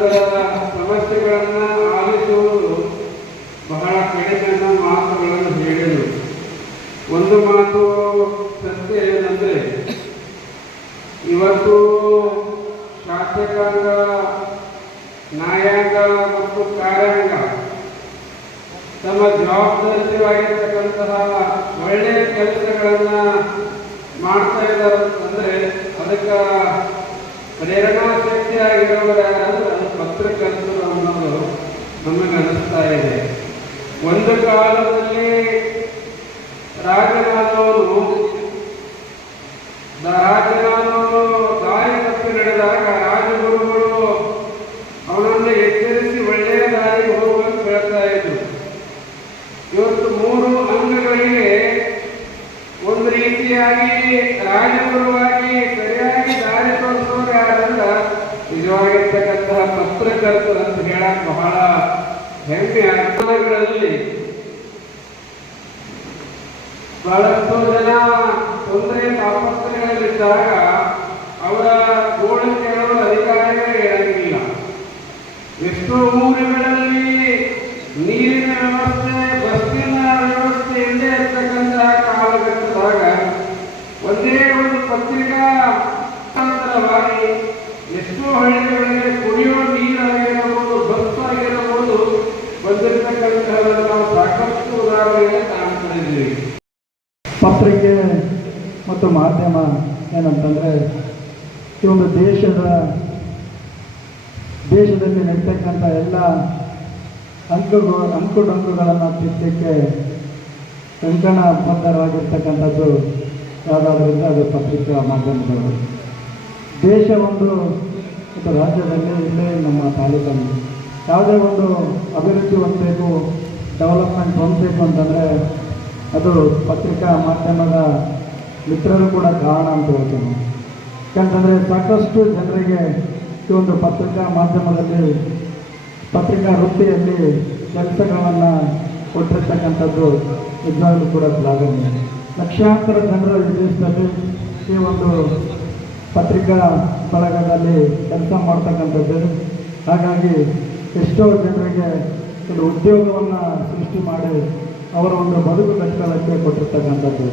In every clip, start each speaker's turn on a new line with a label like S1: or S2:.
S1: ಪತ್ರಕರ್ತರ ಸಮಸ್ಯೆಗಳನ್ನು ಆಲಿಸುವುದು ಬಹಳ ಕಡಿಮೆ ಮಾತುಗಳನ್ನು ಹೇಳಿದರು. ಒಂದು ಮಾತು ಸತ್ಯ ಏನಂದ್ರೆ ಇವತ್ತು ಶಾಸಕಾಂಗ ನ್ಯಾಯಾಂಗ ಮತ್ತು ಕಾರ್ಯಾಂಗ ತಮ್ಮ ಜವಾಬ್ದಾರಿಯಾಗಿರ್ತಕ್ಕಂತಹ ಒಳ್ಳೆಯ ಕೆಲಸಗಳನ್ನ ಮಾಡ್ತಾ ಇದ್ದಾರೆ ಅಂತಂದ್ರೆ ಅದಕ್ಕೆ ಪ್ರೇರಣಾ ಶಕ್ತಿ ಆಗಿರೋರು ಯಾರಾದ್ರೆ ಅದು ಪತ್ರಕರ್ತರು ಅನ್ನೋದು ನಮಗೆ ಅನಿಸ್ತಾ ಇದೆ ಒಂದು ಕಾಲದಲ್ಲಿ ರಾಜನಾದವರು ರಾಜನಾದವರು ದಾರಿ ತಪ್ಪಿ ನಡೆದಾಗ ರಾಜಗುರುಗಳು ಅವನನ್ನು ಎಚ್ಚರಿಸಿ ಒಳ್ಳೆಯ ದಾರಿ ಹೋಗುವಂತ ಹೇಳ್ತಾ ಇದ್ರು. ಇವತ್ತು ಮೂರು ಅಂಗಗಳಿಗೆ ಒಂದು ರೀತಿಯಾಗಿ ರಾಜಗುರುವಾಗಿ ಸರಿಯಾಗಿ ದಾರಿ ತೋರಿಸೋರು ಯಾರಂದ್ರ ನಿಜವಾಗಿರ್ತಕ್ಕಂತಹ ಪತ್ರಕರ್ತರು ಅಂತ ಹೇಳಕ್ ಬಹಳ ಹೆಮ್ಮೆ ಅರ್ಥಗಳಲ್ಲಿ ಬಹಳಷ್ಟು ಜನ ತೊಂದರೆ ತಾಪತ್ರಗಳಲ್ಲಿದ್ದಾಗ ಅವರ ಗೋಳು ಕೇಳಲು ಅಧಿಕಾರಿಗಳೇ ಇರಂಗಿಲ್ಲ ಎಷ್ಟೋ ಊರುಗಳಲ್ಲಿ ನೀರಿನ ವ್ಯವಸ್ಥೆ, ಬಸ್ಸಿನ ವ್ಯವಸ್ಥೆ ಇಲ್ಲದೆ ಇರ್ತಕ್ಕಂತಹ ಕಾಲಘಟ್ಟದಾಗ ಒಂದೇ ಒಂದು ಪತ್ರಿಕಾ ಮುಖಾಂತರವಾಗಿ ಎಷ್ಟೋ ಹಳ್ಳಿಗಳಲ್ಲಿ ಕುಡಿಯೋ ನೀರಾಗಿರಬಹುದು ಬಸ್ ಆಗಿರಬಹುದು ಬಂದಿರತಕ್ಕಂತಹ ನಾವು ಸಾಕಷ್ಟು ಉದಾಹರಣೆಯನ್ನು ಕಾಣ್ತಾ ಇದ್ದೀವಿ
S2: ಪತ್ರಿಕೆ ಮಾಧ್ಯಮ ಏನಂತಂದರೆ ಈ ಒಂದು ದೇಶದ, ದೇಶದಲ್ಲಿ ನಡೀತಕ್ಕಂಥ ಎಲ್ಲ ಅಂಕುಗಳು, ಅಂಕುಡೊಂಕುಗಳನ್ನು ತಿದ್ದಕ್ಕೆ ಕಂಕಣ ಬದ್ಧರಾಗಿರ್ತಕ್ಕಂಥದ್ದು ಯಾವುದಾದ್ರಿಂದ ಅದು ಪತ್ರಿಕಾ ಮಾಧ್ಯಮಗಳು ದೇಶ ಒಂದು ಮತ್ತು ರಾಜ್ಯದಲ್ಲಿ ಇಲ್ಲೇ ನಮ್ಮ ತಾಲೂಕಲ್ಲಿ. ಯಾವುದೇ ಒಂದು ಅಭಿವೃದ್ಧಿ ಹೊಂದಬೇಕು ಡೆವಲಪ್ಮೆಂಟ್ ಹೊಂದಬೇಕು ಅಂತಂದರೆ ಅದು ಪತ್ರಿಕಾ ಮಾಧ್ಯಮದ ಮಿತ್ರರು ಕೂಡ ಕಾರಣ ಅಂತ ಹೇಳ್ತೇನೆ. ಯಾಕಂತಂದರೆ ಸಾಕಷ್ಟು ಜನರಿಗೆ ಈ ಒಂದು ಪತ್ರಿಕಾ ಮಾಧ್ಯಮದಲ್ಲಿ, ಪತ್ರಿಕಾ ವೃತ್ತಿಯಲ್ಲಿ ಕೆಲಸಗಳನ್ನು ಕೊಟ್ಟಿರ್ತಕ್ಕಂಥದ್ದು ನಿಜವಾಗಲೂ ಕೂಡ ಶ್ಲಾಘನೀಯ. ಲಕ್ಷಾಂತರ ಜನರ ಈ ದೇಶದಲ್ಲಿ ಈ ಒಂದು ಪತ್ರಿಕಾ ಬಳಗದಲ್ಲಿ ಕೆಲಸ ಮಾಡ್ತಕ್ಕಂಥದ್ದು. ಹಾಗಾಗಿ ಎಷ್ಟೋ ಜನರಿಗೆ ಒಂದು ಉದ್ಯೋಗವನ್ನು ಸೃಷ್ಟಿ ಮಾಡಿ ಅವರ ಒಂದು ಬದುಕು ಕಟ್ಟಡಕ್ಕೆ ಕೊಟ್ಟಿರ್ತಕ್ಕಂಥದ್ದು.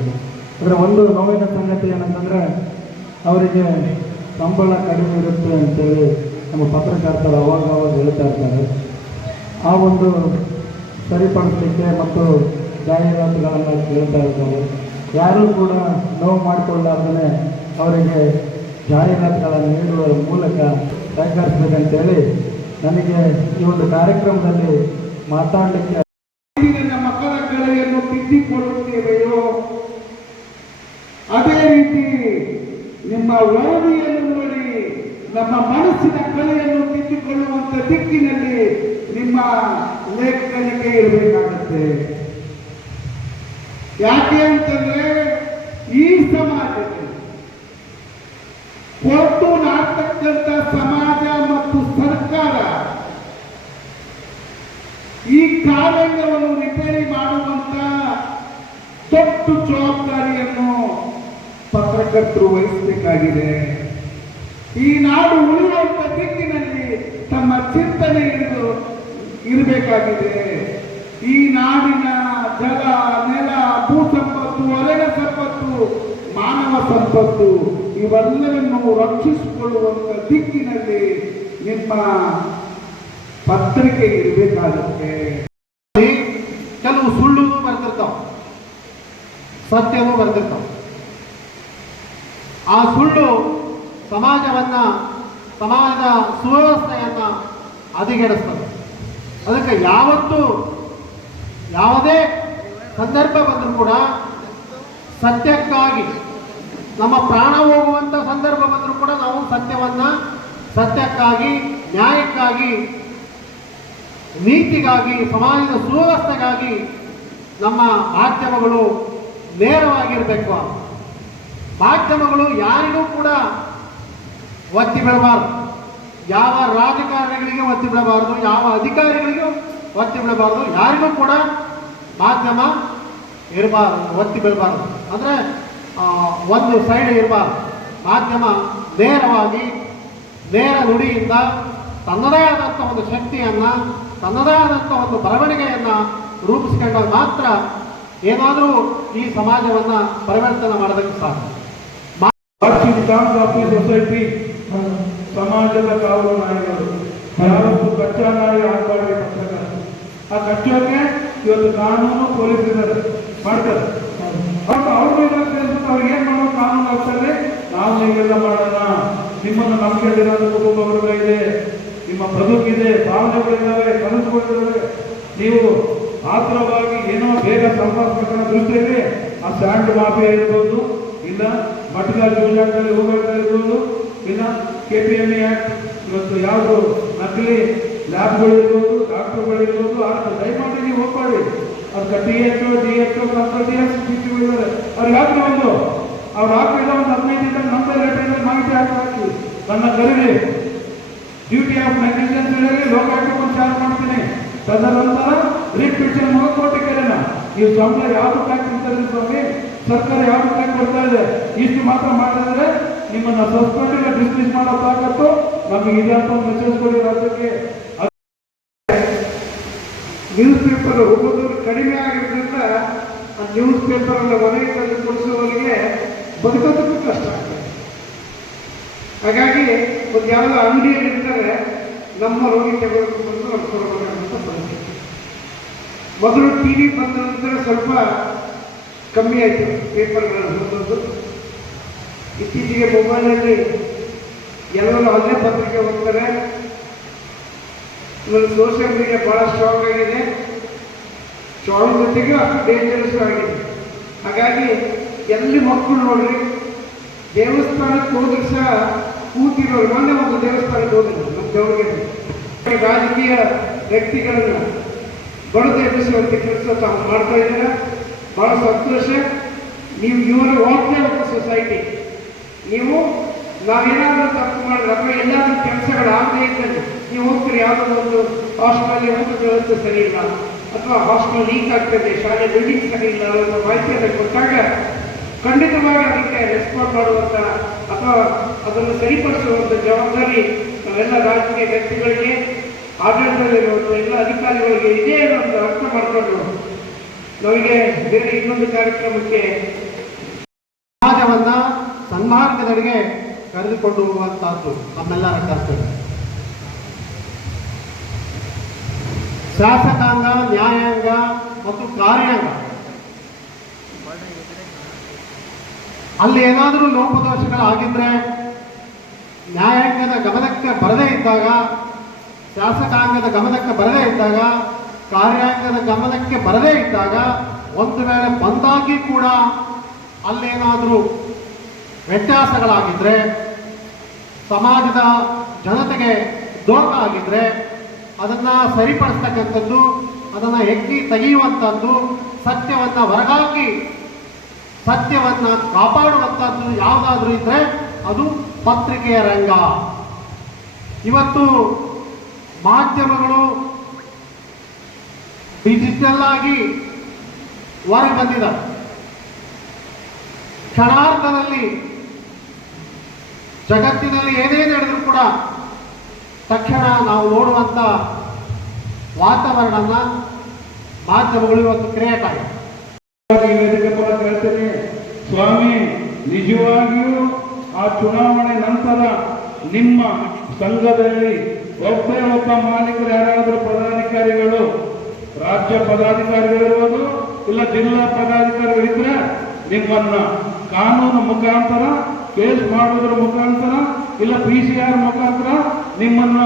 S2: ಅದರ ಒಂದು ನೋವಿನ ಸಂಗತಿ ಏನಂತಂದರೆ ಅವರಿಗೆ ಸಂಬಳ ಕಡಿಮೆ ಇರುತ್ತೆ ಅಂತೇಳಿ ನಮ್ಮ ಪತ್ರಕರ್ತರು ಅವಾಗ ಅವಾಗ ಹೇಳ್ತಾ ಇರ್ತಾರೆ. ಆ ಒಂದು ಸರಿಪಡಿಸಲಿಕ್ಕೆ ಮತ್ತು ಜಾಹೀರಾತುಗಳನ್ನು ಕೇಳ್ತಾ ಇರ್ತಾರೆ. ಯಾರೂ ಕೂಡ ನೋವು ಮಾಡಿಕೊಳ್ಳಾರ್ದೇ ಅವರಿಗೆ ಜಾಹೀರಾತುಗಳನ್ನು ನೀಡುವ ಮೂಲಕ ಸಹಕರಿಸಬೇಕಂತೇಳಿ ನನಗೆ ಈ ಒಂದು ಕಾರ್ಯಕ್ರಮದಲ್ಲಿ ಮಾತಾಡಲಿಕ್ಕೆ
S1: ಮಕ್ಕಳ ಕಲೆಯನ್ನು ತಿದ್ದಿಕೊಳ್ಳುತ್ತೇವೆಯೋ? ಅದೇ ರೀತಿ ನಿಮ್ಮ ಓಣಿಯನ್ನು ನೋಡಿ, ನಮ್ಮ ಮನಸ್ಸಿನ ಕಲೆಯನ್ನು ತಿದ್ದುಕೊಳ್ಳುವಂತ ದಿಕ್ಕಿನಲ್ಲಿ ನಿಮ್ಮ ಲೇಖನಿಕೆ ಇರಬೇಕಾಗುತ್ತೆ. ಯಾಕೆ ಅಂತಂದ್ರೆ ಈ ಸಮಾಜದಲ್ಲಿ ಕೊಟ್ಟು ನಾಡ್ತಕ್ಕಂಥ ಸಮಾಜ ಮತ್ತು ಸರ್ಕಾರ ಈ ಕಾರ್ಯಾಂಗವನ್ನು ರಿಪೇರಿ ಮಾಡುವಂತ ದೊಡ್ಡ ಜವಾಬ್ದಾರಿಯನ್ನು ಪತ್ರಕರ್ತರು ವಹಿಸಬೇಕಾಗಿದೆ. ಈ ನಾಡು ಉಳಿಯುವಂತ ದಿಕ್ಕಿನಲ್ಲಿ ತಮ್ಮ ಚಿಂತನೆ ಇರಿದು ಇರಬೇಕಾಗಿದೆ. ಈ ನಾಡಿನ ಜಲ, ನೆಲ ಭೂ ಸಂಪತ್ತು ಒಲೆಯ ಸಂಪತ್ತು, ಮಾನವ ಸಂಪತ್ತು ಇವೆಲ್ಲವನ್ನು ರಕ್ಷಿಸಿಕೊಳ್ಳುವಂತ ದಿಕ್ಕಿನಲ್ಲಿ ನಿಮ್ಮ ಪತ್ರಿಕೆ ಇರಬೇಕಾಗುತ್ತೆ.
S3: ಕೆಲವು ಸುಳ್ಳು ಬರ್ತಿರ್ತಾವ. ಸತ್ಯವೂ ಬರ್ತಿರ್ತಾವ. ಆ ಸುಳ್ಳು ಸಮಾಜವನ್ನ, ಸಮಾಜದ ಸುವ್ಯವಸ್ಥೆಯನ್ನ ಹದಗೆಡಿಸ್ತದೆ. ಅದಕ್ಕೆ ಯಾವತ್ತೂ ಯಾವುದೇ ಸಂದರ್ಭ ಬಂದರೂ ಕೂಡ ಸತ್ಯಕ್ಕಾಗಿ ನಮ್ಮ ಪ್ರಾಣ ಹೋಗುವಂತ ಸಂದರ್ಭ ಬಂದರೂ ಕೂಡ ನಾವು ಸತ್ಯವನ್ನ ಸತ್ಯಕ್ಕಾಗಿ, ನ್ಯಾಯಕ್ಕಾಗಿ, ನೀತಿಗಾಗಿ, ಸಮಾಜದ ಸುವ್ಯವಸ್ಥೆಗಾಗಿ ನಮ್ಮ ಮಾಧ್ಯಮಗಳು ನೇರವಾಗಿರಬೇಕು ಮಾಧ್ಯಮಗಳು ಯಾರಿಗೂ ಕೂಡ ಒತ್ತಿ ಬಿಡಬಾರದು. ಯಾವ ರಾಜಕಾರಣಿಗಳಿಗೆ ಒತ್ತಿ ಬಿಡಬಾರದು, ಯಾವ ಅಧಿಕಾರಿಗಳಿಗೂ ಒತ್ತಿ ಬಿಡಬಾರದು, ಯಾರಿಗೂ ಕೂಡ ಮಾಧ್ಯಮ ಇರಬಾರದು, ಒತ್ತಿ ಬೀಳಬಾರ್ದು ಅಂದರೆ ಒಂದು ಸೈಡ್ ಇರಬಾರ್ದು. ಮಾಧ್ಯಮ ನೇರವಾಗಿ, ನೇರ ನುಡಿಯಿಂದ ತನ್ನದೇ ಆದಂಥ ಒಂದು ಶಕ್ತಿಯನ್ನು, ತನ್ನದೇ ಆದಂಥ ಒಂದು ಬರವಣಿಗೆಯನ್ನು ರೂಪಿಸ್ಕೊಂಡಾಗ ಮಾತ್ರ ಏನಾದರೂ ಈ ಸಮಾಜವನ್ನು ಪರಿವರ್ತನೆ ಮಾಡೋದಕ್ಕೆ ಸಾಧ್ಯ.
S4: ಕಾಪಿ ಸೊಸೈಟಿ ಸಮಾಜದ ಕಾವಲು ನಾಯಿಗಳು ಯಾವತ್ತು ಕಚ್ಚಾ ನಾಯಿ ಆಗಬಾರ್ದು ಆ ಕಚ್ಚೋಕೆ ಇವತ್ತು ಕಾನೂನು ಪೊಲೀಸ್ ಇದ್ದಾರೆ. ಮಾಡ್ತಾರೆ. ಅವ್ರು ಏನಾಗ್ತದೆ ಅಂತ ಅವ್ರಿಗೆ ಏನ್ ಮಾಡೋ ಕಾನೂನು ಆಗ್ತಾರೆ ನಾವು ನೀವೆಲ್ಲ ಮಾಡೋಣ. ನಿಮ್ಮನ್ನು ನಂಬಿಕೊಂಡಿರೋ ಕುಟುಂಬ ವರ್ಗ ಇದೆ. ನಿಮ್ಮ ಬದುಕಿದೆ, ಭಾವನೆಗಳಿದ್ದಾವೆ, ಕನಸುಗಳಿದ್ದಾವೆ. ನೀವು ಆತ್ರವಾಗಿ ಏನೋ ಬೇಗ ಸಂಪಾದಿಸಬೇಕನ್ನೋ ದೃಷ್ಟಿಯಲ್ಲಿ ಆ ಸ್ಯಾಂಡ್ ಮಾಫಿಯಾ ಇರ್ಬೋದು. ಇಲ್ಲ ಮಠದ ಜೂಜಾಟದಲ್ಲಿ ಹೋಗ್ತಾ ಇರ್ಬೋದು ಇಲ್ಲ ಕೆ ಪಿ ಎಂ ಆಕ್ಟ್ ಇವತ್ತು ಯಾವುದು ನಕಲಿ ಲ್ಯಾಬ್ಗಳಿರ್ಬೋದು ಡಾಕ್ಟರ್ಗಳಿರ್ಬೋದು ಅದಕ್ಕೆ ದಯಮಾಡಿ ನೀವು ಹೋಗ್ಬೇಡಿ ಅದಕ್ಕೆ T H D H D S ಇದ್ದಾರೆ ಅವ್ರು ಯಾಕೆ ಒಂದು? ಅವ್ರು ಹಾಕಿದ ಒಂದು ಹದಿನೈದು ದಿನ ನಮ್ಮ ಲೆಟರ್ ಮಾಹಿತಿ ಹಾಕಿ ಹಾಕಿ. ನನ್ನ ಕರೀರಿ. ಡ್ಯೂಟಿ ಆಫ್ ನೆಗ್ಲಿಜೆನ್ಸ್ ಹೇಳಿ ಲೋಕಾಯುಕ್ತ ಚಾರ್ಜ್ ಮಾಡ್ತೀನಿ. ತದನಂತರ ರಿಪಿಟಿಷನ್ ಕೋಟಿ ಕರೆನ ನೀವು ಸಂಬಳ ಯಾವ ಟ್ಯಾಕ್ಸ್ ಕೊಡ್ತಾರೆ ಸ್ವಾಮಿ? ಸರ್ಕಾರ ಯಾವ ಟ್ಯಾಕ್ಸ್ ಕೊಡ್ತಾ ಇದೆ? ಇಷ್ಟು ಮಾತ್ರ ಮಾಡಿದ್ರೆ ನಿಮ್ಮನ್ನ ಸಸ್ಪೆಂಡ್ ಡಿಸ್ಮಿಸ್ ಮಾಡೋ ತಾಕತ್ತು ನಮಗೆ ಇದೆ ಅಂತ ಒಂದು ಮೆಸೇಜ್ ಕೊಡಿ ರಾಜ್ಯಕ್ಕೆ. ನ್ಯೂಸ್ ಪೇಪರ್ ಓದೋದು ಕಡಿಮೆ ಆಗಿರೋದ್ರಿಂದ ಆ ನ್ಯೂಸ್ ಪೇಪರ್ ಅನ್ನ ಹೊರಗೆ ತಂದು ಕೊಡಿಸುವವರಿಗೆ ಬದುಕೋದಕ್ಕೂ ಕಷ್ಟ ಆಗ್ತದೆ ಹಾಗಾಗಿ ಒಂದು ಯಾವುದೋ ಅಂಗಡಿಯಲ್ಲಿ ಇರ್ತಾರೆ, ನಮ್ಮ ರೋಗಿ ತೆಗೆದುಕೊಂಡು ಬಂದು ಅಂತ ಪರಿಸ್ಥಿತಿ ಮೊದಲು ಟಿ ವಿ ಬಂದ ನಂತರ ಸ್ವಲ್ಪ ಕಮ್ಮಿ ಆಯಿತು. ಪೇಪರ್ಗಳನ್ನು ಓದೋದು ಇತ್ತೀಚೆಗೆ ಮೊಬೈಲಲ್ಲಿ ಎಲ್ಲರೂ ಅಲ್ಲೇ ಪತ್ರಿಕೆ ಓದ್ತಾರೆ. ನನ್ನ ಸೋಷಿಯಲ್ ಮೀಡಿಯಾ ಭಾಳ ಸ್ಟ್ರಾಂಗ್ ಆಗಿದೆ. ಸ್ಟ್ರಾಂಗ್ ಜೊತೆಗೆ ಡೇಂಜರಸ್ ಆಗಿದೆ. ಹಾಗಾಗಿ ಎಲ್ಲಿ ಮಕ್ಕಳು ನೋಡ್ರಿ, ದೇವಸ್ಥಾನಕ್ಕೆ ಹೋದ್ರೆ ಸಹ ಕೂತಿರೋರು, ಮೊನ್ನೆ ಒಂದು ದೇವಸ್ಥಾನಕ್ಕೆ ಹೋದ್ರು ನಮ್ಮ ದೇವರಿಗೆ ರಾಜಕೀಯ ವ್ಯಕ್ತಿಗಳನ್ನು ಬಡದು ಎಬ್ಬಿಸುವಂಥ ಕೆಲಸ ತಾವು ಮಾಡ್ತಾ ಇದ್ದೀರಾ? ಬಹಳ ಸಂತೋಷ. ನೀವು ಇವರ ವಾಕ್ಯ ಸೊಸೈಟಿ ನೀವು ನಾವೇನಾದರೂ ತಪ್ಪು ಮಾಡಿದ್ರೆ ಅಥವಾ ಎಲ್ಲಾದರೂ ಆಗದೆ ಇದ್ದಲ್ಲಿ ನೀವು ಹೋಗ್ತೀರಿ, ಯಾವುದೋ ಒಂದು ಹಾಸ್ಟೆಲಲ್ಲಿ ಒಂದು ವ್ಯವಸ್ಥೆ ಸರಿ ಇಲ್ಲ, ಅಥವಾ ಹಾಸ್ಟೆಲ್ ಲೀಕ್ ಆಗ್ತದೆ, ಶಾಲೆ ಬಿಲ್ಡಿಂಗ್ ಸರಿ ಇಲ್ಲ ಅನ್ನೋ ಮಾಹಿತಿಯನ್ನು ಕೊಟ್ಟಾಗ ಖಂಡಿತವಾಗಿ ಅದಕ್ಕೆ ರೆಸ್ಪಾಂಡ್ ಮಾಡುವಂಥ ಅಥವಾ ಅದನ್ನು ಸರಿಪಡಿಸುವಂಥ ಜವಾಬ್ದಾರಿ ನಾವೆಲ್ಲ ರಾಜಕೀಯ ವ್ಯಕ್ತಿಗಳಿಗೆ ಆಡಳಿತದಲ್ಲಿರುವಂಥ ಎಲ್ಲ ಅಧಿಕಾರಿಗಳಿಗೆ ಇದೇ ಅಂತ ಅರ್ಥ ಮಾಡಿಕೊಂಡು ನಮಗೆ ಬೇರೆ ಇನ್ನೊಂದು ಕಾರ್ಯಕ್ರಮಕ್ಕೆ
S3: ಸಮಾಜವನ್ನ ಸನ್ಮಾರ್ಗದಡೆಗೆ ಕರೆದುಕೊಂಡು ಹೋಗುವಂತಹದ್ದು ನಮ್ಮೆಲ್ಲರ ಕರ್ತವ್ಯ. ಶಾಸಕಾಂಗ, ನ್ಯಾಯಾಂಗ ಮತ್ತು ಕಾರ್ಯಾಂಗ. ಅಲ್ಲಿ ಏನಾದರೂ ಲೋಪದೋಷಗಳಾಗಿದ್ರೆ ನ್ಯಾಯಾಂಗದ ಗಮನಕ್ಕೆ ಬರದೇ ಇದ್ದಾಗ ಶಾಸಕಾಂಗದ ಗಮನಕ್ಕೆ ಬರದೇ ಇದ್ದಾಗ, ಕಾರ್ಯಾಂಗದ ಗಮನಕ್ಕೆ ಬರದೇ ಇದ್ದಾಗ ಒಂದು ವೇಳೆ ಬಂದಾಗಿ ಕೂಡ ಅಲ್ಲೇನಾದರೂ ವ್ಯತ್ಯಾಸಗಳಾಗಿದ್ರೆ, ಸಮಾಜದ ಜನತೆಗೆ ದೋಷ ಆಗಿದ್ರೆ, ಅದನ್ನ ಸರಿಪಡಿಸ್ತಕ್ಕಂಥದ್ದು, ಅದನ್ನ ಎತ್ತಿ ತೆಗೆಯುವಂಥದ್ದು, ಸತ್ಯವನ್ನ ಹೊರಗಾಕಿ ಸತ್ಯವನ್ನ ಕಾಪಾಡುವಂಥದ್ದು ಯಾವುದಾದ್ರೂ ಇದ್ರೆ ಅದು ಪತ್ರಿಕೆಯ ರಂಗ. ಇವತ್ತು ಮಾಧ್ಯಮಗಳು ಡಿಜಿಟಲ್ ಆಗಿ ಹೊರಗೆ ಬಂದಿದ್ದಾರೆ. ಕ್ಷಣಾರ್ಧದಲ್ಲಿ ಜಗತ್ತಿನಲ್ಲಿ ಏನೇ ನಡೆದರೂ ಕೂಡ ತಕ್ಷಣ ನಾವು ನೋಡುವಂಥ ವಾತಾವರಣನ ಮಾಧ್ಯಮಗಳು ಇವತ್ತು ಕ್ರಿಯೇಟ್ ಆಗಿದೆ.
S4: ಹೇಳ್ತೇನೆ ಸ್ವಾಮಿ, ನಿಜವಾಗಿಯೂ ಆ ಚುನಾವಣೆ ನಂತರ ನಿಮ್ಮ ಸಂಘದಲ್ಲಿ ಒಬ್ಬೇ ಒಬ್ಬ ಮಾಲೀಕರು ಯಾರಾದರೂ ಪದಾಧಿಕಾರಿಗಳು, ರಾಜ್ಯ ಪದಾಧಿಕಾರಿಗಳಿರ್ಬೋದು ಇಲ್ಲ ಜಿಲ್ಲಾ ಪದಾಧಿಕಾರಿಗಳಿದ್ರೆ ನಿಮ್ಮನ್ನ ಕಾನೂನು ಮುಖಾಂತರ, ಕೇಸ್ ಮಾಡುವುದರ ಮುಖಾಂತರ, ಇಲ್ಲ ಪಿ ಸಿ ಆರ್ ಮುಖಾಂತರ ನಿಮ್ಮನ್ನ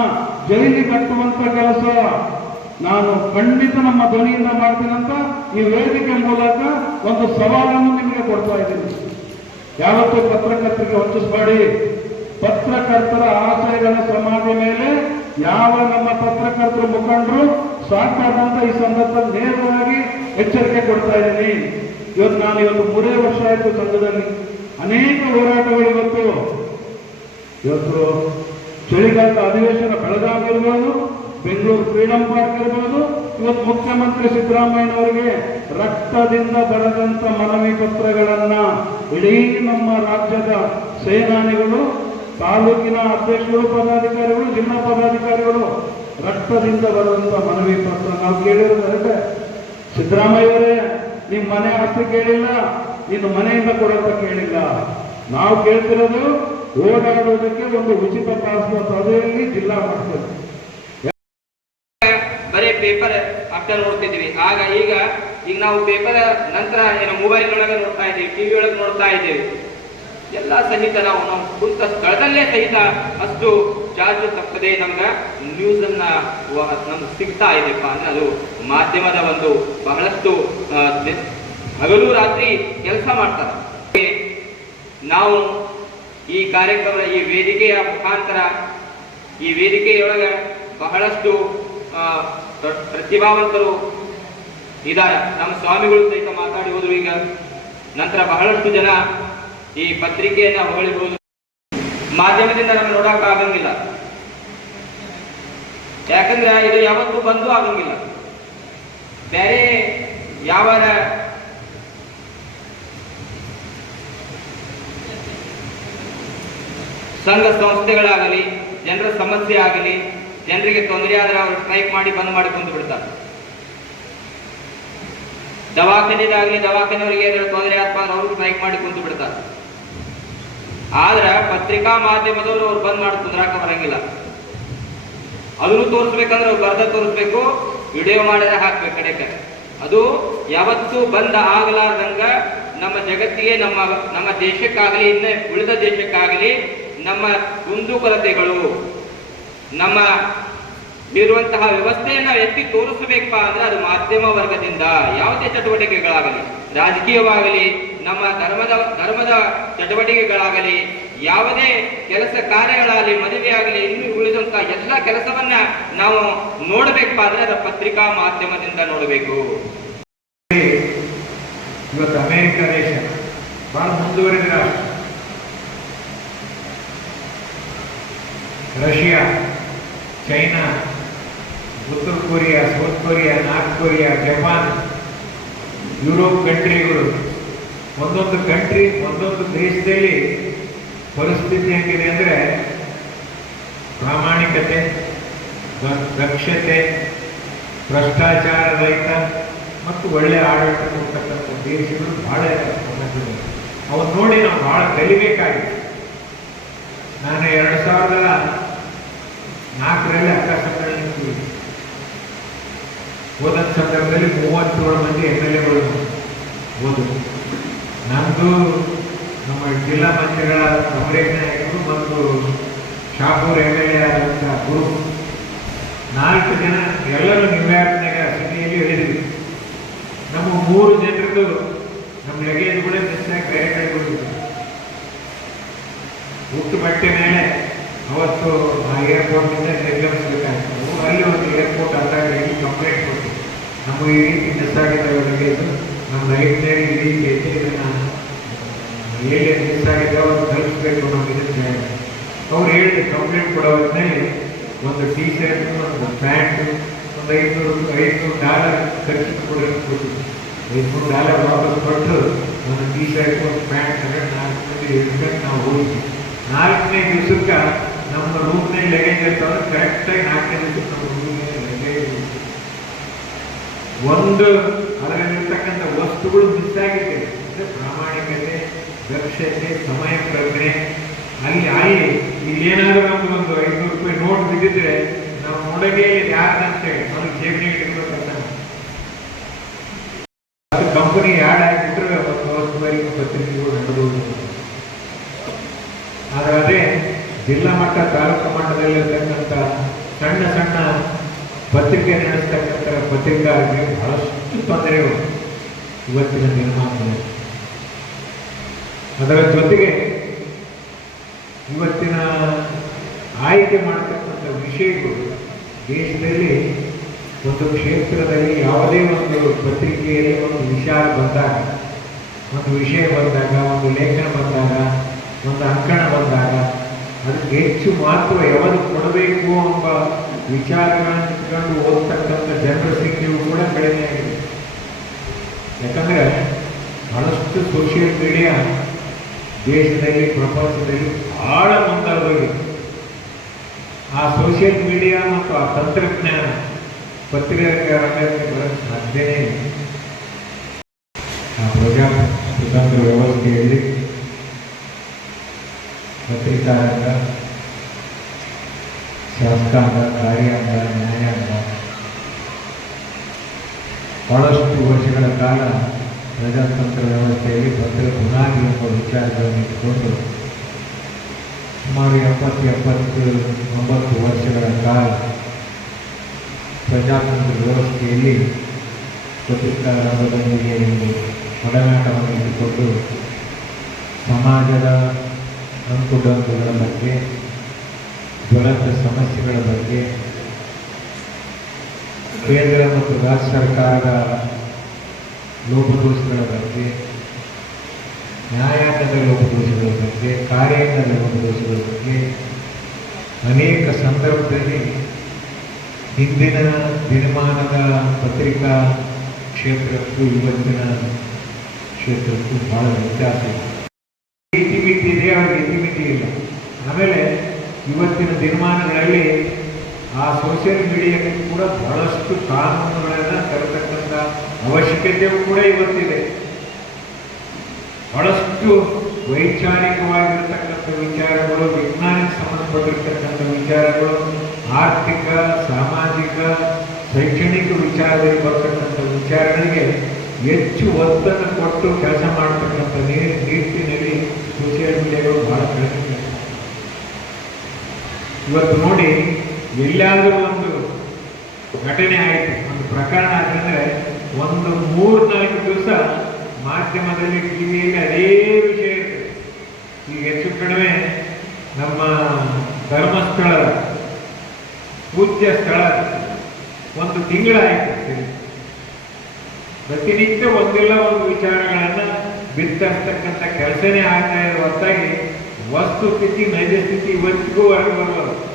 S4: ಜೈಲಿ ಕಟ್ಟುವಂತ ಕೆಲಸ ನಾನು ಖಂಡಿತ ನಮ್ಮ ಧ್ವನಿಯಿಂದ ಮಾಡ್ತೀನಂತ ಈ ವೇದಿಕೆ ಮೂಲಕ ಒಂದು ಸವಾಲನ್ನು ನಿಮಗೆ ಕೊಡ್ತಾ ಇದ್ದೀನಿ. ಯಾವತ್ತೂ ಪತ್ರಕರ್ತರಿಗೆ ವಂಚಿಸಬೇಡಿ ಪತ್ರಕರ್ತರ ಆಶಯಗಳ ಸಮಾಜ ಮೇಲೆ ಯಾವ ನಮ್ಮ ಪತ್ರಕರ್ತರು ಮುಖಂಡರು ಸಾಕಾದಂತ ಈ ಸಂದರ್ಭದಲ್ಲಿ ನೇರವಾಗಿ ಎಚ್ಚರಿಕೆ ಕೊಡ್ತಾ ಇದ್ದೀನಿ. ಇವತ್ತು ನಾನು ಇವತ್ತು ಮೂರೇ ವರ್ಷ ಆಯಿತು ಸಂಘದಲ್ಲಿ. ಅನೇಕ ಹೋರಾಟಗಳು ಇವತ್ತು. ಇವತ್ತು ಚಳಿಗಾಲದ ಅಧಿವೇಶನ ಬೆಳಗಾವಿ ಇರ್ಬೋದು, ಬೆಂಗಳೂರು ಫ್ರೀಡಂ ಪಾರ್ಕ್ ಇರ್ಬೋದು, ಇವತ್ತು ಮುಖ್ಯಮಂತ್ರಿ ಸಿದ್ದರಾಮಯ್ಯನವರಿಗೆ ರಕ್ತದಿಂದ ಬರೆದಂತ ಮನವಿ ಪತ್ರಗಳನ್ನ ಇಡೀ ನಮ್ಮ ರಾಜ್ಯದ ಸೇನಾನಿಗಳು ತಾಲೂಕಿನ ಅಧ್ಯಕ್ಷರು, ಪದಾಧಿಕಾರಿಗಳು, ಜಿಲ್ಲಾ ಪದಾಧಿಕಾರಿಗಳು ರಕ್ತದಿಂದ ಬರುವಂತ ಮನವಿ ಪತ್ರ ನಾವು ಕೇಳಿರೋದಂದ್ರೆ ಸಿದ್ದರಾಮಯ್ಯವರೇ ನಿಮ್ಮ ಮನೆ ಆಸ್ತಿ ಕೇಳಿಲ್ಲ, ನಿನ್ನ ಮನೆಯಿಂದ ಕೊಡಂತ ಕೇಳಿಲ್ಲ. ನಾವು ಕೇಳ್ತಿರೋದು ಓಡಾಡೋದಕ್ಕೆ ಒಂದು ಉಚಿತ ಪಾಸ್ಪೋರ್ಟ್ ಅದರಲ್ಲಿ ಜಿಲ್ಲಾ ಮಟ್ಟದಲ್ಲಿ
S5: ಬರೀ ಪೇಪರ್ ಅಷ್ಟೇ ನೋಡ್ತಿದ್ವಿ ಆಗ ಈಗ ಈಗ ನಾವು ಪೇಪರ್ ನಂತರ ಏನೋ ಮೊಬೈಲ್ ಒಳಗೆ ನೋಡ್ತಾ ಇದ್ದೀವಿ ಟಿವಿ ಒಳಗೆ ನೋಡ್ತಾ ಇದ್ದೀವಿ. ಎಲ್ಲ ಸಹಿತ ನಾವು ಕುಂತ ಸ್ಥಳದಲ್ಲೇ ಸಹಿತ ಅಷ್ಟು ಚಾರ್ಜ್ ತಪ್ಪದೆ ನಮ್ಗೆ ನ್ಯೂಸ್ ಅನ್ನ ವ- ನಮ್ಗೆ ಸಿಗ್ತಾ ಇದೆಪ್ಪ ಅಂದ್ರೆ ಅದು ಮಾಧ್ಯಮದ ಒಂದು ಬಹಳಷ್ಟು ಹಗಲು ರಾತ್ರಿ ಕೆಲಸ ಮಾಡ್ತಾರೆ. ನಾವು ಈ ಕಾರ್ಯಕ್ರಮ ಈ ವೇದಿಕೆಯ ಮುಖಾಂತರ ಈ ವೇದಿಕೆಯೊಳಗೆ ಬಹಳಷ್ಟು ಪ್ರತಿಭಾವಂತರು ಇದ್ದಾರೆ. ನಮ್ಮ ಸ್ವಾಮಿಗಳು ಸಹಿತ ಮಾತಾಡಿ ಹೋದ್ರು ಈಗ. ನಂತರ ಬಹಳಷ್ಟು ಜನ ಈ ಪತ್ರಿಕೆಯನ್ನ ಹೊಗಳಿಬಹುದು. ಮಾಧ್ಯಮದಿಂದ ನಮ್ಗೆ ನೋಡಕ್ ಆಗಂಗಿಲ್ಲ. ಯಾಕಂದ್ರೆ ಇದು ಯಾವತ್ತೂ ಬಂದು ಆಗಂಗಿಲ್ಲ. ಬೇರೆ ಯಾವ ಸಂಘ ಸಂಸ್ಥೆಗಳಾಗಲಿ, ಜನರ ಸಮಸ್ಯೆ ಆಗಲಿ, ಜನರಿಗೆ ತೊಂದರೆ ಆದ್ರೆ ಅವರು ಸ್ಟ್ರೈಕ್ ಮಾಡಿ ಬಂದ್ ಮಾಡಿ ಕುಂತು ಬಿಡ್ತಾರೆ. ದವಾಖಾನೆದಾಗಲಿ ದವಾಖಾನೆಯವರಿಗೆ ತೊಂದರೆ ಆತ್ಮ ಅವರು ಸ್ಟ್ರೈಕ್ ಮಾಡಿ ಕುಂತು ಬಿಡ್ತಾರೆ. ಆದ್ರೆ ಪತ್ರಿಕಾ ಮಾಧ್ಯಮದವರು ಅವ್ರು ಬಂದ್ ಮಾಡಿ ಕುಂದ್ರಾಕ ಬರಂಗಿಲ್ಲ. ಅದನ್ನು ತೋರಿಸ್ಬೇಕಂದ್ರೆ ಅವ್ರು ಬರ್ದ ತೋರಿಸ್ಬೇಕು ವಿಡಿಯೋ ಮಾಡಿದ್ರೆ ಹಾಕ್ಬೇಕು ಕಡೆಗೆ ಅದು ಯಾವತ್ತೂ ಬಂದ್ ಆಗಲಾರ್ದಂಗ ನಮ್ಮ ಜಗತ್ತಿಗೆ, ನಮ್ಮ ನಮ್ಮ ದೇಶಕ್ಕಾಗಲಿ, ಇನ್ನ ಉಳಿದ ದೇಶಕ್ಕಾಗಲಿ ನಮ್ಮ ಕುಂದುಕೊರತೆಗಳು, ನಮ್ಮ ಇರುವಂತಹ ವ್ಯವಸ್ಥೆಯನ್ನು ಎತ್ತಿ ತೋರಿಸಬೇಕಪ್ಪ ಅಂದ್ರೆ ಅದು ಮಾಧ್ಯಮ ವರ್ಗದಿಂದ ಯಾವುದೇ ಚಟುವಟಿಕೆಗಳಾಗಲಿ, ರಾಜಕೀಯವಾಗಲಿ ನಮ್ಮ ಧರ್ಮದ ಧರ್ಮದ ಚಟುವಟಿಕೆಗಳಾಗಲಿ, ಯಾವುದೇ ಕೆಲಸ ಕಾರ್ಯಗಳಾಗಲಿ ಮದುವೆ ಆಗಲಿ ಇನ್ನು ಉಳಿದಂತ ಎಲ್ಲ ಕೆಲಸವನ್ನ ನಾವು ನೋಡಬೇಕು ಅಂದ್ರೆ ಅದ ಪತ್ರಿಕಾ ಮಾಧ್ಯಮದಿಂದ ನೋಡಬೇಕು.
S6: ಇವತ್ತು ಅಮೆರಿಕ ದೇಶ ಬಹಳ ಮುಂದುವರೆದ ರಷ್ಯಾ, ಚೈನಾ, ಉತ್ತರ Korea, South Korea, North Korea, Japan, Europe ಕಂಟ್ರಿಗಳು ಒಂದೊಂದು ಕಂಟ್ರಿ ಒಂದೊಂದು ದೇಶದಲ್ಲಿ ಪರಿಸ್ಥಿತಿ ಹೆಂಗಿದೆ ಅಂದರೆ ಪ್ರಾಮಾಣಿಕತೆ ದಕ್ಷತೆ, ಭ್ರಷ್ಟಾಚಾರ ರಹಿತ ಮತ್ತು ಒಳ್ಳೆ ಆಡಳಿತ ಕೊಡ್ತಕ್ಕಂಥ ದೇಶಗಳು ಬಹಳ ಅವನ್ನ ನೋಡಿ ನಾವು ಭಾಳ ಕಲಿಬೇಕಾಗಿತ್ತು ನಾನು ಎರಡು ಸಾವಿರದ ನಾಲ್ಕರಲ್ಲಿ ಅಕ್ಕ ಸಮ್ಮೇಳನಕ್ಕೆ ಹೋದ ಸಂದರ್ಭದಲ್ಲಿ ಮೂವತ್ತೇಳು ಮಂದಿ ಎಂ ಎಲ್ ಎಗಳು ಹೋದರು ನಮ್ಮದು ನಮ್ಮ ಜಿಲ್ಲಾ ಮಂತ್ರಿಗಳ ಅಮರೇಶ್ ನಾಯಕರು ಮತ್ತು ಶಾಪೂರ್ ಎಂ ಎಲ್ ಎ ಆದಂಥ ಗುರು ನಾಲ್ಕು ಜನ ಎಲ್ಲರೂ ನ್ಯೂಯಾರ್ಕ್ನಾಗ ಸಿಟಿಯಲ್ಲಿ ಹೇಳಿದ್ವಿ ನಮ್ಮ ಮೂರು ಜನರದ್ದು ನಮ್ಮ ಲಗೇಜ್ ಕೂಡ ಆಗಿ ಬೇರೆ ಕಡೆ ಹೋಗಿದ್ವಿ. ಹುಟ್ಟು ಬಟ್ಟೆ ಮೇಲೆ ಅವತ್ತು ಆ ಏರ್ಪೋರ್ಟ್ನಿಂದ ನಿರ್ಗಮಿಸಬೇಕಾಗ್ತದೆ ಅಲ್ಲಿ ಒಂದು ಏರ್ಪೋರ್ಟ್ ಇಲ್ಲಿ ಕಂಪ್ಲೇಂಟ್ ಕೊಟ್ಟು ನಮಗೆ ಈ ರೀತಿ ಮಿಸ್ ಆಗಿದ್ದಾವೆ ಲಗೇಜ್ ನಮ್ಮ ಲೈಬ್ರರಿ ಈ ರೀತಿ ಹೇಗೆ ಮಿಸ್ ಆಗಿದೆ ಅವ್ರು ತಲುಪಿಸ್ಬೇಕು ಹೇಳಿ ಅವ್ರು ಹೇಳಿದ ಕಂಪ್ಲೇಂಟ್ ಕೊಡೋ ಹೊತ್ತಿನಲ್ಲಿ ಒಂದು ಟೀ ಶರ್ಟ್ ಒಂದು ಪ್ಯಾಂಟ್ ಒಂದು ಐದುನೂರು ಐದುನೂರು ಡಾಲರ್ ಖರ್ಚು ಕೂಡ ಅಂತ ಕೊಟ್ಟಿದ್ದು ಐದುನೂರು ಡಾಲರ್ ವಾಪಸ್ ಕೊಟ್ಟು ಒಂದು ಟೀ ಶರ್ಟ್ ಒಂದು ಪ್ಯಾಂಟ್ ತಗೊಂಡು ನಾಲ್ಕು ಮಂದಿ ಹಿಡ್ಕೊಂಡು ನಾವು ಹೋಗಿದ್ವಿ ನಾಲ್ಕನೇ ದಿವಸಕ್ಕೆ ನಮ್ಮ ರೂಮ್ನೇ ಲಗೇಜ್ ಇರ್ತಾವೆ ಕರೆಕ್ಟಾಗಿ ನಾಲ್ಕನೇ ದಿವಸಕ್ಕೆ ನಮ್ಮ ರೂಮ್ನೇ ಲಗೇಜ್ ಒಂದು ಅದರಲ್ಲಿರ್ತಕ್ಕಂಥ ವಸ್ತುಗಳು ಮಿಸ್ ಆಗಿದೆ ಅಂದ್ರೆ ಪ್ರಾಮಾಣಿಕತೆ, ದಕ್ಷತೆ, ಸಮಯ ಪ್ರಜ್ಞೆ. ಅಲ್ಲಿ ಆಯಿ ಇಲ್ಲೇನಾದ್ರೂ ನಮ್ಗೆ ಒಂದು ಐನೂರು ರೂಪಾಯಿ ನೋಟ್ ಬಿದ್ದಿದ್ರೆ ನಾವು ನೋಡಗೆ ಯಾರ್ದಂತೇಳಿ ಅವ್ರಿಗೆ ಜೇಬಿನಾಗ ಇಟ್ಬೇಕಂತ ಅದು ಕಂಪನಿ ಯಾಡ್ ಹಾಕಿಬಿಟ್ರೆ ಒಂದು ವಸ್ತುವರೆಗೆ ಪತ್ರಿಕೆಗಳು ನಡೆದ ಆದರೆ ಅದೇ ಜಿಲ್ಲಾ ಮಟ್ಟ, ತಾಲೂಕು ಮಟ್ಟದಲ್ಲಿರ್ತಕ್ಕಂಥ ಸಣ್ಣ ಸಣ್ಣ ಪತ್ರಿಕೆ ನಡೆಸ್ತಕ್ಕಂಥ ಪತ್ರಿಕಾರಿಗೆ ಬಹಳಷ್ಟು ತೊಂದರೆಗಳು ಇವತ್ತಿನ ದಿನಮಾನದಲ್ಲಿ. ಅದರ ಜೊತೆಗೆ ಇವತ್ತಿನ ಆಯ್ಕೆ ಮಾಡತಕ್ಕಂಥ ವಿಷಯಗಳು ದೇಶದಲ್ಲಿ ಒಂದು ಕ್ಷೇತ್ರದಲ್ಲಿ ಯಾವುದೇ ಒಂದು ಪತ್ರಿಕೆಯಲ್ಲಿ ಒಂದು ವಿಚಾರ ಬಂದಾಗ, ಒಂದು ವಿಷಯ ಬಂದಾಗ, ಒಂದು ಲೇಖನ ಬಂದಾಗ, ಒಂದು ಅಂಕಣ ಬಂದಾಗ ಅದಕ್ಕೆ ಹೆಚ್ಚು ಮಹತ್ವ ಯಾವುದು ಕೊಡಬೇಕು ಎಂಬ ವಿಚಾರಗಳನ್ನು ಇಟ್ಕೊಂಡು ಓದ್ತಕ್ಕಂಥ ಜನರ ಸಂಖ್ಯೆಯು ಕೂಡ ಕಡಿಮೆ ಆಗಿದೆ. ಯಾಕಂದ್ರೆ ಬಹಳಷ್ಟು ಸೋಷಿಯಲ್ ಮೀಡಿಯಾ ದೇಶದಲ್ಲಿ, ಪ್ರಪಂಚದಲ್ಲಿ ಬಹಳ ಮುಂದಾಗಿದೆ ಆ ಸೋಷಿಯಲ್ ಮೀಡಿಯಾ ಮತ್ತು ಆ ತಂತ್ರಜ್ಞಾನ ಪತ್ರಿಕಾ ರಂಗಕ್ಕೆ ಬರೋಕ್ಕೆ ಸಾಧ್ಯನೇ ಇಲ್ಲ. ಆ ಪ್ರಜಾತಂತ್ರ ವ್ಯವಸ್ಥೆಯಲ್ಲಿ ಪತ್ರಿಕಾ ರಂಗ ಶಾಸಕಾಂಗ ಕಾರ್ಯಾಂಗ ನ್ಯಾಯಾಂಗ ಬಹಳಷ್ಟು ವರ್ಷಗಳ ಕಾಲ ಪ್ರಜಾತಂತ್ರ ವ್ಯವಸ್ಥೆಯಲ್ಲಿ ಪತ್ರ ಬುನಾದಿ ಎಂಬ ವಿಚಾರಗಳನ್ನು ಇಟ್ಟುಕೊಂಡು ಸುಮಾರು ಎಪ್ಪತ್ತು ಎಪ್ಪತ್ತು, ಒಂಬತ್ತು ವರ್ಷಗಳ ಕಾಲ ಪ್ರಜಾತಂತ್ರ ವ್ಯವಸ್ಥೆಯಲ್ಲಿ ಪತ್ರಿಕಾ ರಂಗದೊಂದಿಗೆ ಒಡನಾಟವನ್ನು ಇಟ್ಟುಕೊಂಡು ಸಮಾಜದ ಅಂಕುಡೊಂಕುಗಳ ಬಗ್ಗೆ ಜ್ವಲಂತ ಸಮಸ್ಯೆಗಳ ಬಗ್ಗೆ ಕೇಂದ್ರ ಮತ್ತು ರಾಜ್ಯ ಸರ್ಕಾರದ ಲೋಪದೋಷಗಳ ಬಗ್ಗೆ, ನ್ಯಾಯಾಂಗದ ಲೋಪದೋಷಗಳ ಬಗ್ಗೆ, ಕಾರ್ಯಾಂಗದ ಲೋಪದೋಷಗಳ ಬಗ್ಗೆ ಅನೇಕ ಸಂದರ್ಭದಲ್ಲಿ ಹಿಂದಿನ ದಿನಮಾನದ ಪತ್ರಿಕಾ ಕ್ಷೇತ್ರಕ್ಕೂ ಇವತ್ತಿನ ಕ್ಷೇತ್ರಕ್ಕೂ ಬಹಳ ವ್ಯತ್ಯಾಸ ಇದೆ. ಇತಿಮಿತಿ ಇದೆ ಅವ್ರಿಗೆ ಇತಿಮಿತಿ ಇಲ್ಲ. ಆಮೇಲೆ ಇವತ್ತಿನ ದಿನಮಾನಗಳಲ್ಲಿ ಆ ಸೋಷಿಯಲ್ ಮೀಡಿಯಾಕ್ಕೆ ಕೂಡ ಬಹಳಷ್ಟು ಕಾನೂನುಗಳನ್ನು ತರತಕ್ಕಂಥ ಅವಶ್ಯಕತೆಯೂ ಕೂಡ ಇವತ್ತಿದೆ. ಬಹಳಷ್ಟು ವೈಚಾರಿಕವಾಗಿರ್ತಕ್ಕಂಥ ವಿಚಾರಗಳು, ವಿಜ್ಞಾನಕ್ಕೆ ಸಂಬಂಧಪಟ್ಟಿರ್ತಕ್ಕಂಥ ವಿಚಾರಗಳು, ಆರ್ಥಿಕ, ಸಾಮಾಜಿಕ, ಶೈಕ್ಷಣಿಕ ವಿಚಾರದಲ್ಲಿ ಬರ್ತಕ್ಕಂಥ ವಿಚಾರಗಳಿಗೆ ಹೆಚ್ಚು ಒತ್ತನ್ನು ಕೊಟ್ಟು ಕೆಲಸ ಮಾಡತಕ್ಕಂಥ ನಿಟ್ಟಿನಲ್ಲಿ ಸೋಷಿಯಲ್ ಮೀಡಿಯಾಗಳು ಬಹಳ ಕಡಿಮೆ ಇವತ್ತು ನೋಡಿ ಎಲ್ಲಾದರೂ ಒಂದು ಘಟನೆ ಆಯಿತು. ಒಂದು ಪ್ರಕರಣ ಆದ್ರೆ ಒಂದು ಮೂರ್ನಾಲ್ಕು ದಿವಸ ಮಾಧ್ಯಮದಲ್ಲಿ ಟಿವಿಯಲ್ಲಿ ಅದೇ ವಿಷಯ ಇರ್ತದೆ ಈಗ ಹೆಚ್ಚು ಕಡಿಮೆ ನಮ್ಮ ಧರ್ಮಸ್ಥಳ, ಪೂಜ್ಯ ಸ್ಥಳ ಒಂದು ತಿಂಗಳಾಯಿತು ಪ್ರತಿನಿತ್ಯ ಒಂದಿಲ್ಲ ಒಂದು ವಿಚಾರಗಳನ್ನು ಬಿತ್ತರ್ತಕ್ಕಂಥ ಕೆಲಸನೇ ಆಗ್ತಾ ಇರೋ ಹೊರತಾಗಿ ವಸ್ತು ಸ್ಥಿತಿ ನೈಜ ಸ್ಥಿತಿ ಇವತ್ತಿಗೂ ಹೊರಗೆ ಬರುವುದು